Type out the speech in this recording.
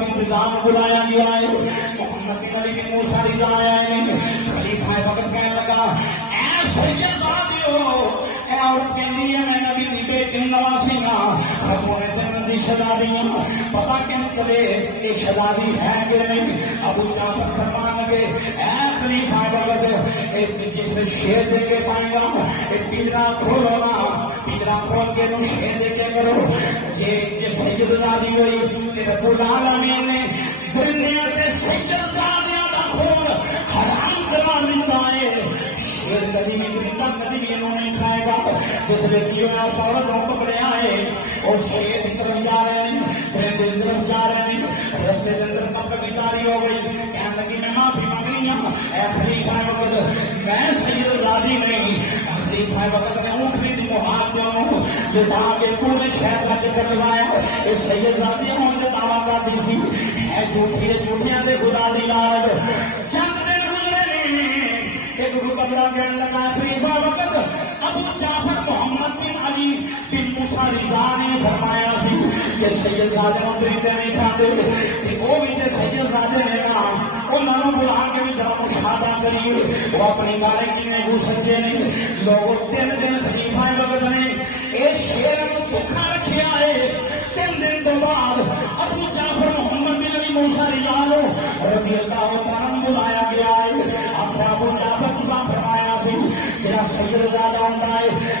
بن رضا کو بلایا گیا ہے، محمد بن علی بن موسیٰ رضا آئے ہیں، خلیفہ وقت کہنے لگا اے سید زادیو، اے عورت کہندی ہے میں نبی دی بیٹی نواسی ہاں، حکومت دی شہزادی ہاں، پتہ کہ چلے یہ شہزادی ہے کہ نہیں؟ ابو جعفر فرمان لگے اے خلیفہ وقت جس شیر دے کے پائے گا پنجرا کھولو نا، پنجرا کھول کے نو شیر دے کے کرو، جے سید زادی ہوئی تے رب العالمین نے دنیا تے سید زادیاں دا خون حرام کرا دیتا ہے، شیر کبھی بھی پرندہ کبھی بھی انہوں نے کھائے گا، جس نے کی ہوا سورت ہم پکڑے آئے اور شیر کی طرف جا رہے ہیں، پرندے کی طرف جا رہے ہیں، رستے کے اندر کب کبھی تاری ہو گئی، کہنے لگی میں معافی مانگنی ہوں اے خلیفہ وقت میں سید زادی نہیں، خلیفہ وقت نے اونٹنی دی مہار دوں جو کے پورے شہر کا چکر لگایا، اس سید زادی ہوں جو دعویٰ کر دی سی اے جھوٹی جھوٹیاں دے خدا دی لال چند دن گزرے نہیں، ایک بندہ کہنے لگا خلیفہ وقت ابو جعفر محمد بن علی بن موسیٰ رضا نے فرمایا سی کہ سید زادے نوں درندے نہیں کھاتے، کہ وہ بھی تے سید زادے نے نا انہوں نے بلا کے بھی جب مشاہدہ کریے وہ اپنی گالے کی میں گو سچے نہیں، لوگ تین دن خلیفہ وقت نے اس شیر کو بھوکا رکھیا ہے، تین دن تو بعد ابو جعفر محمد بن علی موسیٰ رضا رضی اللہ